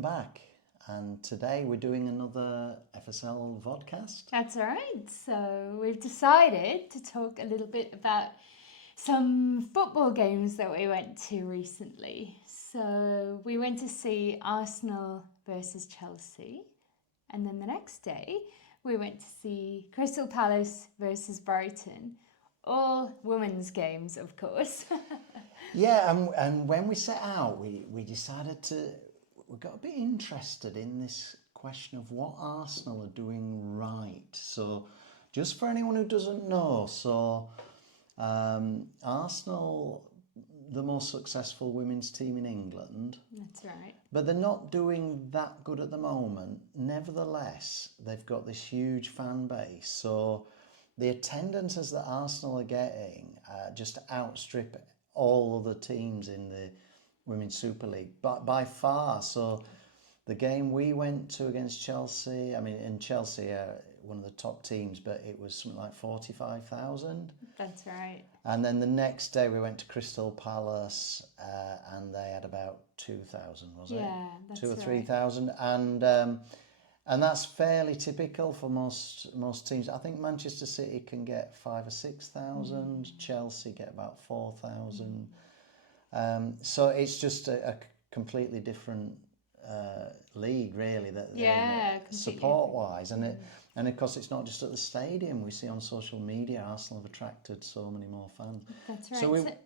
welcome back. And today we're doing another FSL Vodcast. That's right. So we've decided to talk a little bit about some football games that we went to recently. So we went to see Arsenal versus Chelsea. And then the next day we went to see Crystal Palace versus Brighton. All women's games, of course. Yeah, and when we set out, we decided we got a bit interested in this question of what Arsenal are doing right. So just for anyone who doesn't know, Arsenal, the most successful women's team in England. That's right. But they're not doing that good at the moment. Nevertheless, they've got this huge fan base. So the attendances that Arsenal are getting just outstrip all other teams in the Women's Super League by far. So the game we went to against Chelsea, and Chelsea are one of the top teams, but it was something like 45,000. That's right. And then the next day we went to Crystal Palace and they had about 2,000, was it? Yeah, that's 2 or right. 3,000. And that's fairly typical for most teams. I think Manchester City can get 5,000 or 6,000. Chelsea get about 4,000. So it's just a completely different league, really. Support-wise, and of course it's not just at the stadium. We see on social media Arsenal have attracted so many more fans. That's right.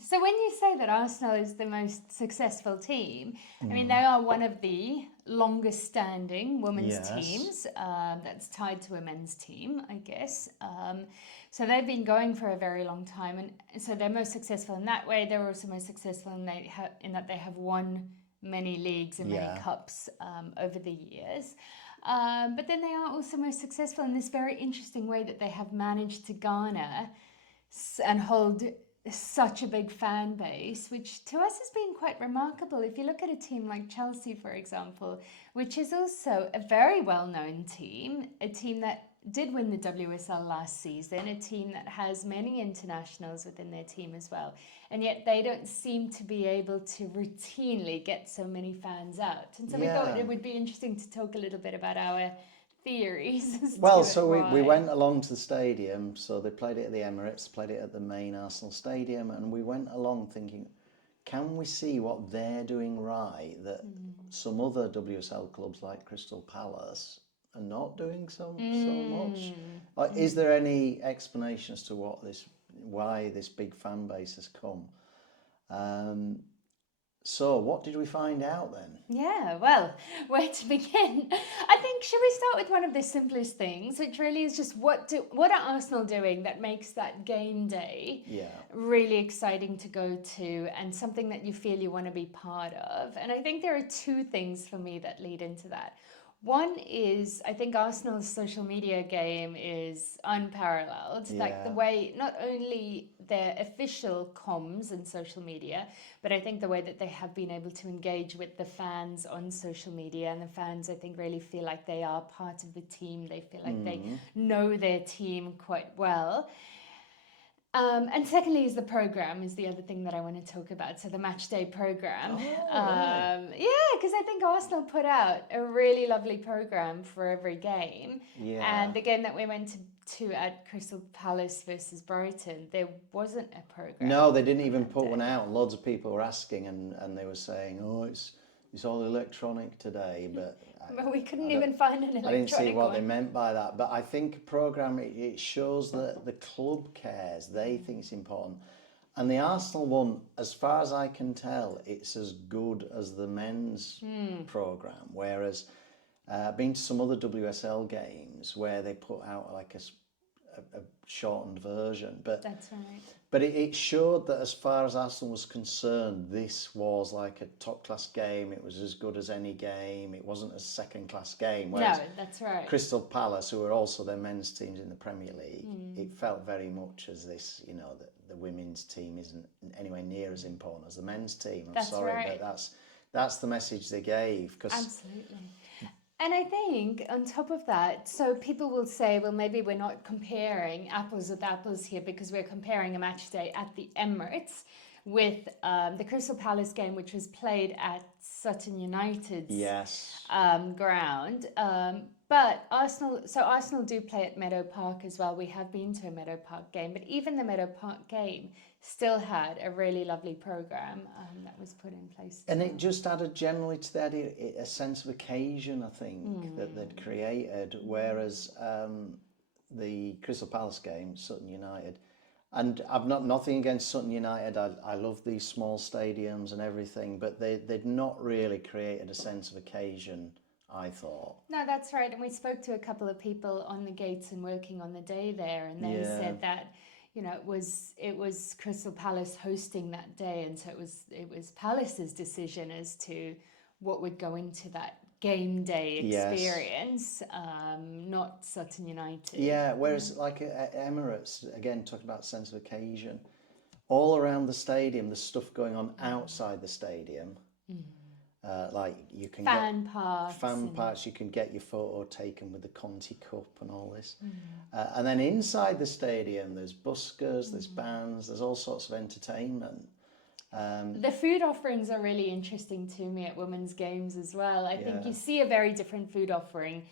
So when you say that Arsenal is the most successful team, they are one of the longest standing women's teams that's tied to a men's team, I guess. So they've been going for a very long time, and so they're most successful in that way. They're also most successful in that they have won many leagues and many cups over the years. But then they are also most successful in this very interesting way that they have managed to garner and hold such a big fan base, which to us has been quite remarkable. If you look at a team like Chelsea, for example, which is also a very well-known team, a team that did win the WSL last season, a team that has many internationals within their team as well, and yet they don't seem to be able to routinely get so many fans out. And so we thought it would be interesting to talk a little bit about our theories. We went along to the stadium. So they played it at the Emirates, played it at the main Arsenal stadium, and we went along thinking, can we see what they're doing right that some other WSL clubs like Crystal Palace are not doing so much? Is there any explanation as to why this big fan base has come? So what did we find out then? Yeah, well, where to begin? I think, should we start with one of the simplest things, which really is just what are Arsenal doing that makes that game day really exciting to go to and something that you feel you want to be part of? And I think there are two things for me that lead into that. One is, I think Arsenal's social media game is unparalleled. Like the way, not only their official comms and social media, but I think the way that they have been able to engage with the fans on social media, and the fans, I think, really feel like they are part of the team. They feel like they know their team quite well. And secondly is the program is the other thing that I want to talk about. So the Matchday program. Because I think Arsenal put out a really lovely program for every game. Yeah. And the game that we went to at Crystal Palace versus Brighton, there wasn't a program. No, they didn't even put one out. Loads of people were asking and they were saying, it's all electronic today, but we couldn't even find an electronic one. I didn't see what they meant by that, but I think a programme, it shows that the club cares. They think it's important. And the Arsenal one, as far as I can tell, it's as good as the men's programme, whereas I've been to some other WSL games where they put out like a shortened version. But that's right. But it showed that as far as Arsenal was concerned, this was like a top-class game. It was as good as any game. It wasn't a second-class game. Whereas no, that's right. Crystal Palace, who are also their men's teams in the Premier League, it felt very much as this, the women's team isn't anywhere near as important as the men's team. I'm sorry, right. but that's the message they gave. Absolutely. And I think on top of that, so people will say, well, maybe we're not comparing apples with apples here because we're comparing a match day at the Emirates with the Crystal Palace game, which was played at Sutton United's Yes. ground. But Arsenal do play at Meadow Park as well. We have been to a Meadow Park game, but even the Meadow Park game still had a really lovely programme that was put in place. And it just added generally to that a sense of occasion, I think, that they'd created, whereas the Crystal Palace game, Sutton United, and I've nothing against Sutton United, I love these small stadiums and everything, but they'd not really created a sense of occasion, I thought. No, that's right. And we spoke to a couple of people on the gates and working on the day there, and they said that, you know, it was Crystal Palace hosting that day, and so it was Palace's decision as to what would go into that game day experience, not Sutton United. Yeah, whereas like at Emirates, again, talking about sense of occasion, all around the stadium, there's stuff going on outside the stadium. Like you can fan get parts, you can get your photo taken with the Conti Cup and all this. And then inside the stadium, there's buskers, there's bands, there's all sorts of entertainment. The food offerings are really interesting to me at women's games as well. I think you see a very different food offering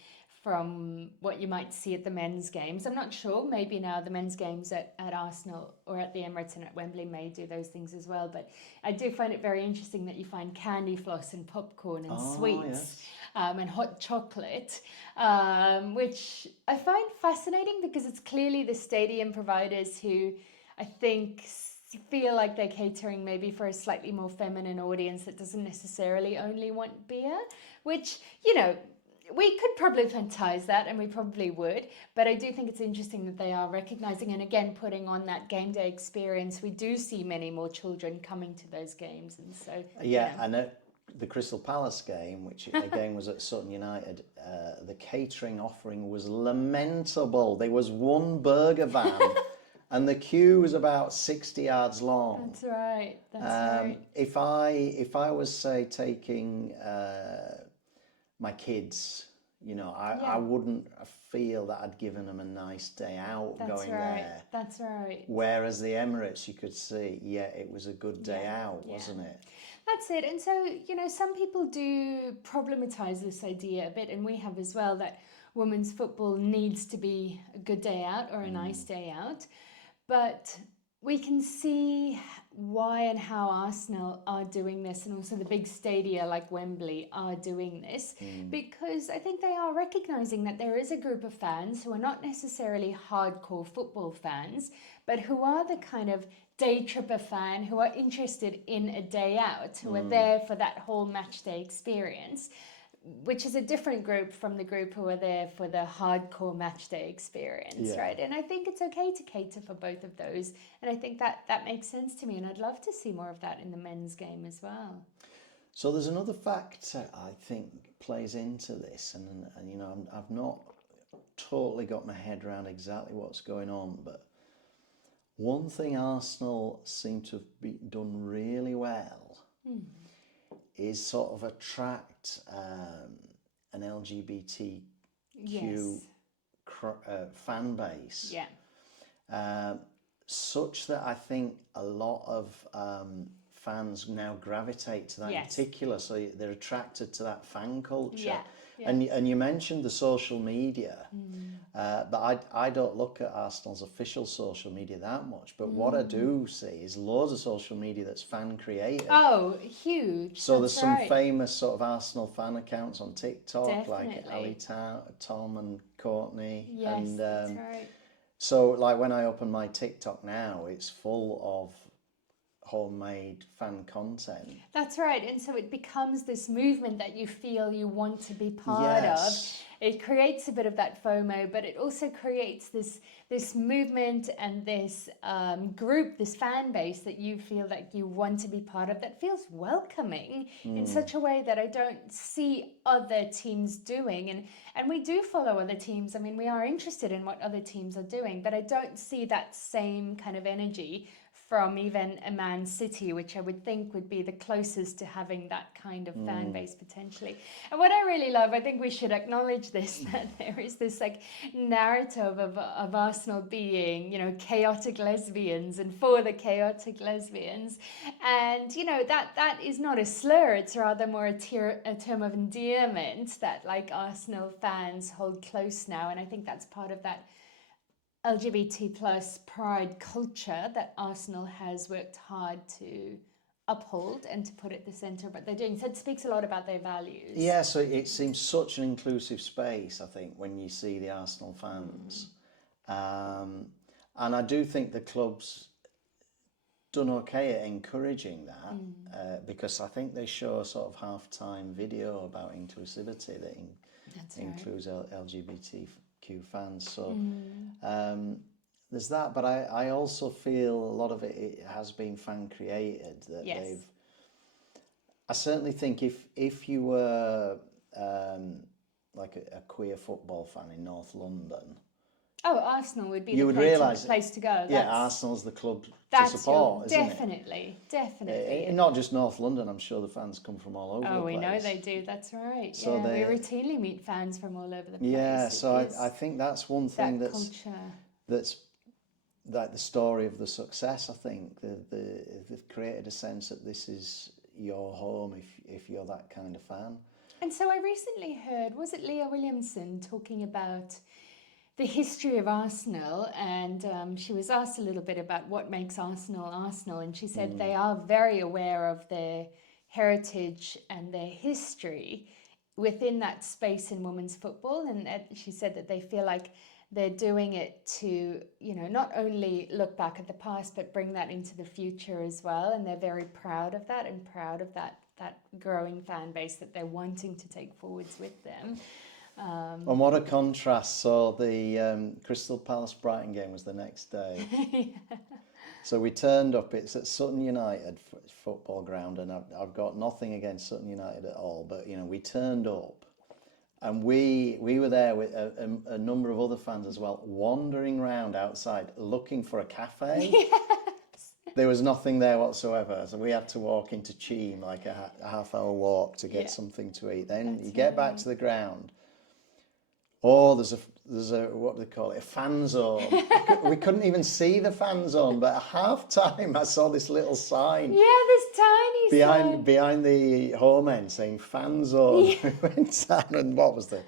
from what you might see at the men's games. I'm not sure, maybe now the men's games at Arsenal or at the Emirates and at Wembley may do those things as well, but I do find it very interesting that you find candy floss and popcorn and sweets and hot chocolate, which I find fascinating because it's clearly the stadium providers who I think feel like they're catering maybe for a slightly more feminine audience that doesn't necessarily only want beer, which, you know, we could problematize that, and we probably would, but I do think it's interesting that they are recognizing and again putting on that game day experience. We do see many more children coming to those games, and so and at the Crystal Palace game, which again was at Sutton United, the catering offering was lamentable. There was one burger van and the queue was about 60 yards long. That's right. Right. If I was, say, taking my kids, you know, I wouldn't feel that I'd given them a nice day out there. That's right. Whereas the Emirates, you could see, it was a good day out, wasn't it? That's it. And so, you know, some people do problematize this idea a bit, and we have as well, that women's football needs to be a good day out or a nice day out. But we can see why and how Arsenal are doing this, and also the big stadia like Wembley are doing this, because I think they are recognizing that there is a group of fans who are not necessarily hardcore football fans, but who are the kind of day tripper fan who are interested in a day out, who are there for that whole match day experience, which is a different group from the group who are there for the hardcore match day experience, right? And I think it's okay to cater for both of those. And I think that makes sense to me. And I'd love to see more of that in the men's game as well. So there's another factor I think plays into this. And you know, I've not totally got my head around exactly what's going on. But one thing Arsenal seem to have done really well is sort of attract an LGBTQ fan base, such that I think a lot of fans now gravitate to that in particular, so they're attracted to that fan culture. And you mentioned the social media, but I don't look at Arsenal's official social media that much. But what I do see is loads of social media that's fan created. Oh, huge! So there's some famous sort of Arsenal fan accounts on TikTok, like Ali, Tom, and Courtney. Yes, and, that's right. So like when I open my TikTok now, it's full of homemade fan content. That's right. And so it becomes this movement that you feel you want to be part of. It creates a bit of that FOMO, but it also creates this movement and this group, this fan base that you feel like you want to be part of, that feels welcoming in such a way that I don't see other teams doing. And we do follow other teams. I mean, we are interested in what other teams are doing, but I don't see that same kind of energy from even a Man City, which I would think would be the closest to having that kind of fan base potentially. And what I really love, I think we should acknowledge this, that there is this like narrative of Arsenal being, you know, chaotic lesbians and for the chaotic lesbians. And, you know, that is not a slur, it's rather more a term of endearment that like Arsenal fans hold close now. And I think that's part of that LGBT plus pride culture that Arsenal has worked hard to uphold and to put at the centre of what they're doing. So it speaks a lot about their values. Yeah, so it seems such an inclusive space, I think, when you see the Arsenal fans. And I do think the club's done okay at encouraging that because I think they show a sort of half-time video about inclusivity that includes LGBTQ fans. So there's that, but I also feel a lot of it has been fan created. That they've. I certainly think if you were like a queer football fan in North London, Arsenal would be you the would realise place to go. Yeah, Arsenal's the club to support, isn't it? Definitely. Not just North London, I'm sure the fans come from all over the place. Oh, we know they do, that's right. So we routinely meet fans from all over the place. Yeah, so I think that's one thing that's like the story of the success, I think. They've created a sense that this is your home if you're that kind of fan. And so I recently heard, was it Leah Williamson talking about the history of Arsenal, and she was asked a little bit about what makes Arsenal, and she said they are very aware of their heritage and their history within that space in women's football, and she said that they feel like they're doing it to, you know, not only look back at the past but bring that into the future as well, and they're very proud of that and proud of that growing fan base that they're wanting to take forwards with them. And what a contrast. So the Crystal Palace Brighton game was the next day. So we turned up, it's at Sutton United football ground, and I've got nothing against Sutton United at all, but you know, we turned up and we were there with a number of other fans as well, wandering around outside looking for a cafe. Yes. There was nothing there whatsoever, so we had to walk into Cheam, like a half-hour walk to get something to eat. Then you get back to the ground. Oh, there's a what do they call it? A fan zone. We couldn't even see the fan zone, but at half time I saw this little sign. Yeah, this tiny sign behind the home end saying fan zone. Yeah. We went down, and what was there?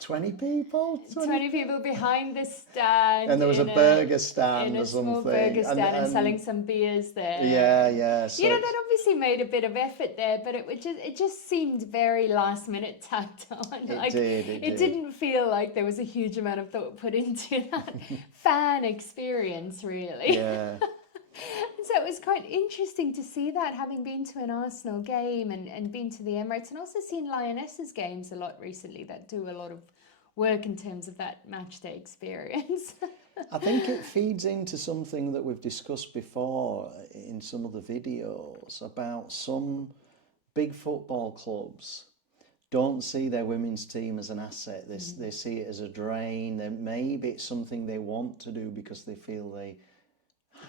20 people? 20 people behind the stand. And there was a burger stand or something. small burger stand and selling some beers there. Yeah. So that obviously made a bit of effort there, but it just seemed very last minute tacked on. It didn't feel like there was a huge amount of thought put into that fan experience, really. Yeah. So it was quite interesting to see that, having been to an Arsenal game and been to the Emirates, and also seen Lionesses games a lot recently that do a lot of work in terms of that matchday experience. I think it feeds into something that we've discussed before in some of the videos about some big football clubs don't see their women's team as an asset. They see it as a drain. Maybe it's something they want to do because they feel they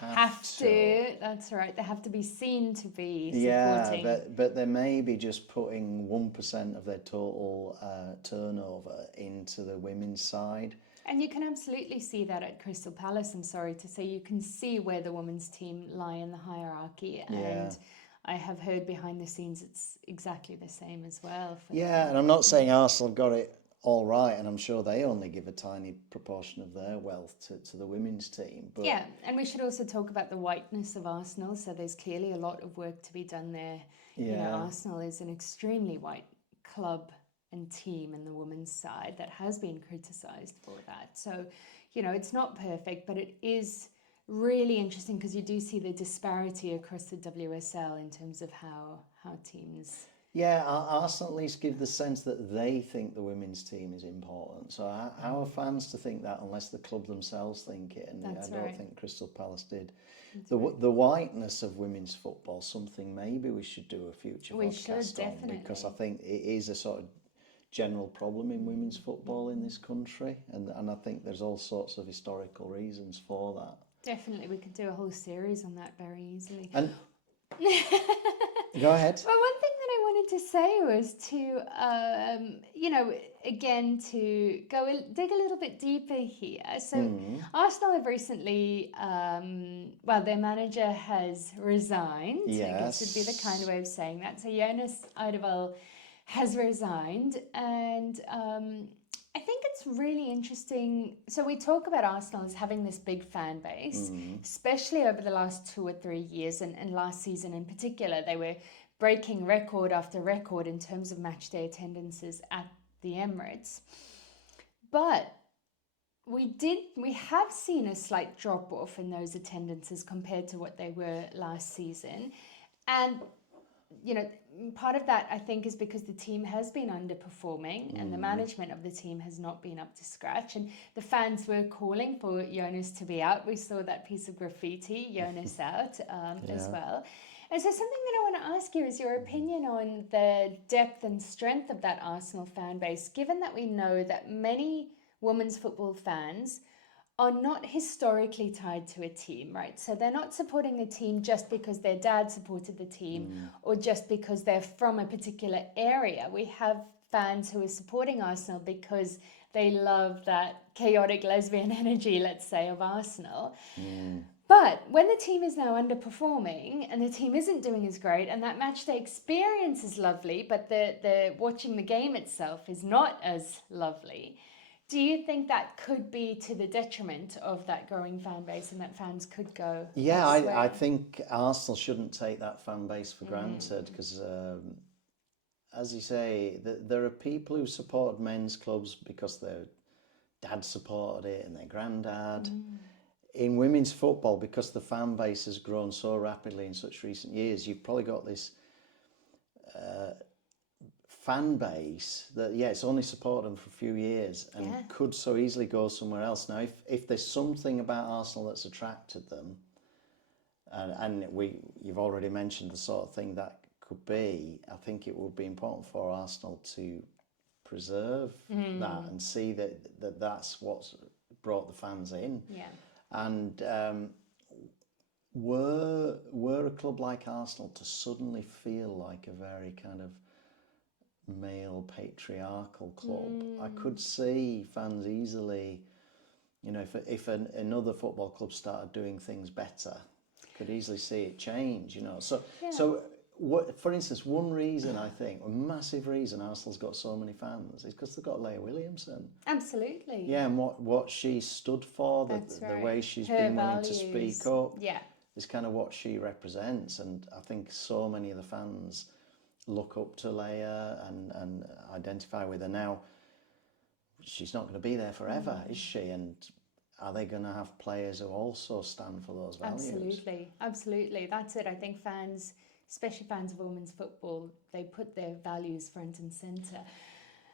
have to. That's right. They have to be seen to be supporting. Yeah, but they may be just putting 1% of their total turnover into the women's side. And you can absolutely see that at Crystal Palace, I'm sorry to say. You can see where the women's team lie in the hierarchy. And I have heard behind the scenes it's exactly the same as well. And I'm not saying Arsenal got it all right, and I'm sure they only give a tiny proportion of their wealth to the women's team. But yeah, and we should also talk about the whiteness of Arsenal. So there's clearly a lot of work to be done there. Yeah. You know, Arsenal is an extremely white club and team in the women's side that has been criticised for that. So, you know, it's not perfect, but it is really interesting because you do see the disparity across the WSL in terms of how teams... Yeah, Arsenal at least give the sense that they think the women's team is important. So how are fans to think that unless the club themselves think it? And I don't think Crystal Palace did. The whiteness of women's football, something maybe we should do a future podcast on, because I think it is a sort of general problem in women's football in this country, and I think there's all sorts of historical reasons for that. Definitely, we could do a whole series on that very easily. And go ahead. Well, one thing that I wanted to say was to, again, to dig a little bit deeper here. So, Arsenal have recently, their manager has resigned. I guess would be the kind of way of saying that. So, Jonas Eidevall has resigned, and I think it's really interesting. So we talk about Arsenal as having this big fan base, especially over the last 2 or 3 years, and last season in particular. They were breaking record after record in terms of matchday attendances at the Emirates. But we have seen a slight drop off in those attendances compared to what they were last season. And part of that, I think, is because the team has been underperforming and the management of the team has not been up to scratch. And the fans were calling for Jonas to be out. We saw that piece of graffiti, Jonas out, as well. And so something that I want to ask you is your opinion on the depth and strength of that Arsenal fan base, given that we know that many women's football fans are not historically tied to a team, right? So they're not supporting the team just because their dad supported the team or just because they're from a particular area. We have fans who are supporting Arsenal because they love that chaotic lesbian energy, let's say, of Arsenal. But when the team is now underperforming and the team isn't doing as great and that matchday experience is lovely, but the watching the game itself is not as lovely, do you think that could be to the detriment of that growing fan base and that fans could go elsewhere? I think Arsenal shouldn't take that fan base for granted because, as you say, there are people who support men's clubs because their dad supported it and their granddad. In women's football, because the fan base has grown so rapidly in such recent years, you've probably got this fan base that it's only supported them for a few years and could so easily go somewhere else. Now if there's something about Arsenal that's attracted them, and you've already mentioned the sort of thing that could be, I think it would be important for Arsenal to preserve that and see that's what's brought the fans in. And were a club like Arsenal to suddenly feel like a very kind of male patriarchal club, I could see fans easily, if another football club started doing things better, could easily see it change, So for instance, one reason I think, a massive reason Arsenal's got so many fans is because they've got Leah Williamson. Absolutely. Yeah, and what she stood for, the way she's been willing to speak up, is kind of what she represents. And I think so many of the fans look up to Leia and identify with her. Now, she's not going to be there forever, is she? And are they going to have players who also stand for those values? Absolutely. That's it. I think fans, especially fans of women's football, they put their values front and centre.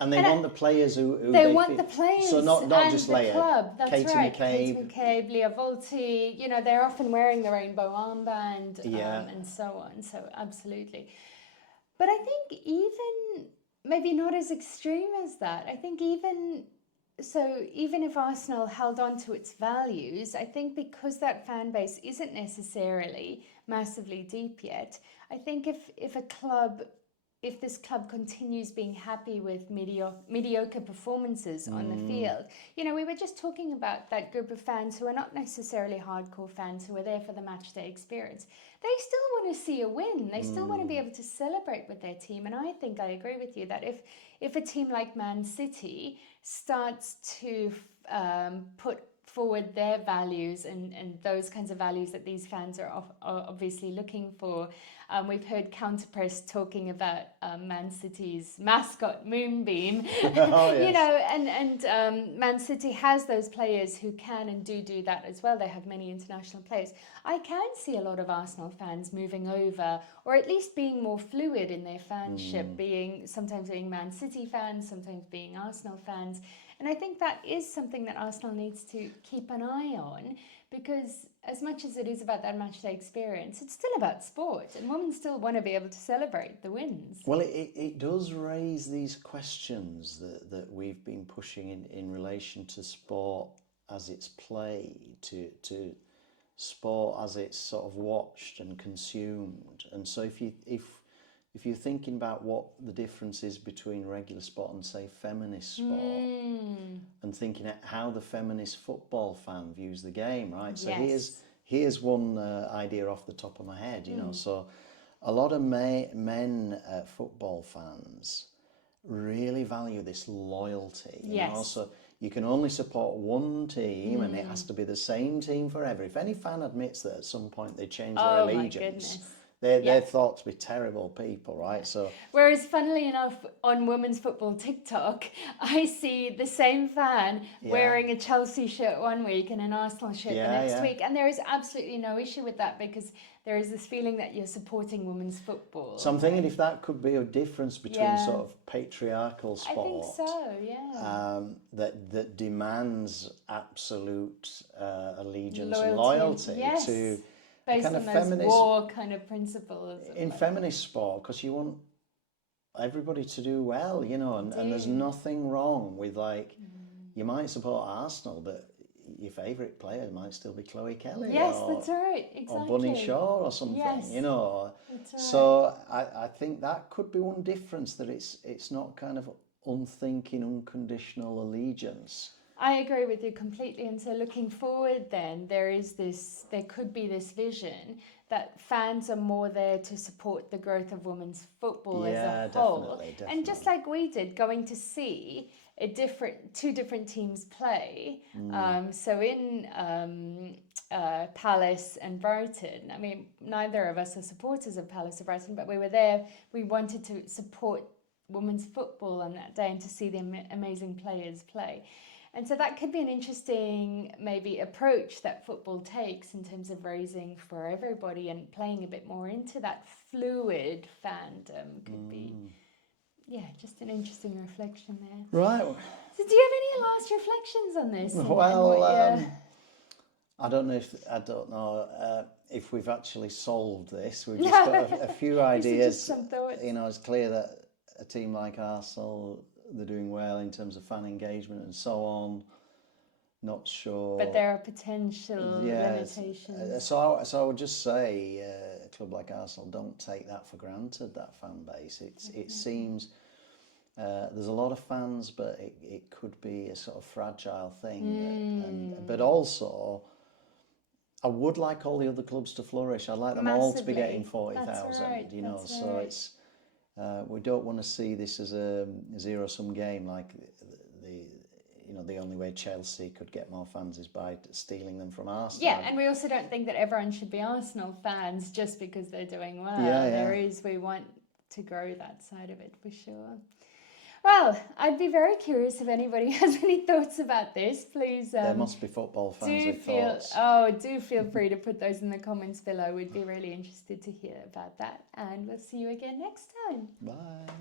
And they want the players who they want the players, so not and just the Leia. club. That's Katie right. McCabe. Katie McCabe, Leah Volti. They're often wearing the rainbow armband, and so on. So absolutely. But I think even maybe not as extreme as that. I think even if Arsenal held on to its values, I think because that fan base isn't necessarily massively deep yet, I think if this club continues being happy with mediocre performances on the field, we were just talking about that group of fans who are not necessarily hardcore fans who are there for the matchday experience. They still want to see a win. They still want to be able to celebrate with their team. And I think I agree with you that if a team like Man City starts to put forward their values and those kinds of values that these fans are obviously looking for. We've heard Counterpress talking about Man City's mascot, Moonbeam. And Man City has those players who can and do that as well. They have many international players. I can see a lot of Arsenal fans moving over, or at least being more fluid in their fanship, sometimes being Man City fans, sometimes being Arsenal fans. And I think that is something that Arsenal needs to keep an eye on, because as much as it is about that matchday experience, it's still about sport, and women still want to be able to celebrate the wins. Well, it does raise these questions that we've been pushing in relation to sport as it's played, to sport as it's sort of watched and consumed. And so if you're thinking about what the difference is between regular sport and say feminist sport, and thinking at how the feminist football fan views the game, right? So here's one idea off the top of my head, you know. So a lot of men football fans really value this loyalty, you know. So you can only support one team and it has to be the same team forever. If any fan admits that at some point they change their allegiance, they're thought to be terrible people, right? So whereas funnily enough, on women's football TikTok, I see the same fan wearing a Chelsea shirt one week and an Arsenal shirt the next week, and there is absolutely no issue with that, because there is this feeling that you're supporting women's football. So I'm thinking if that could be a difference between sort of patriarchal sport, I think so, that demands absolute allegiance and loyalty to based kind on of those feminist war kind of principles. In feminist sport, because you want everybody to do well, you know, and there's nothing wrong with, like, you might support Arsenal, but your favourite player might still be Chloe Kelly. That's right, exactly. Or Bunny Shaw or something, you know. That's right. So I think that could be one difference, that it's not kind of unthinking, unconditional allegiance. I agree with you completely. And so looking forward then, there could be this vision that fans are more there to support the growth of women's football as a whole. Definitely. And just like we did, going to see two different teams play. So in Palace and Brighton, I mean, neither of us are supporters of Palace or Brighton, but we were there. We wanted to support women's football on that day and to see the amazing players play. And so that could be an interesting maybe approach that football takes in terms of raising for everybody and playing a bit more into that fluid fandom. Could be, just an interesting reflection there. Right. So do you have any last reflections on this? Well, I don't know if we've actually solved this. We've just got a few ideas. Just some thoughts. You know, it's clear that a team like Arsenal, they're doing well in terms of fan engagement and so on. Not sure. But there are potential limitations. So I would just say, a club like Arsenal, don't take that for granted, that fan base. It seems there's a lot of fans, but it could be a sort of fragile thing. But also, I would like all the other clubs to flourish. I'd like them all to be getting 40,000, you know. So it's we don't want to see this as a zero-sum game, like the only way Chelsea could get more fans is by stealing them from Arsenal. Yeah, and we also don't think that everyone should be Arsenal fans just because they're doing well. We want to grow that side of it for sure. Well, I'd be very curious if anybody has any thoughts about this. Please. There must be football fans with thoughts. Do feel free to put those in the comments below. We'd be really interested to hear about that. And we'll see you again next time. Bye.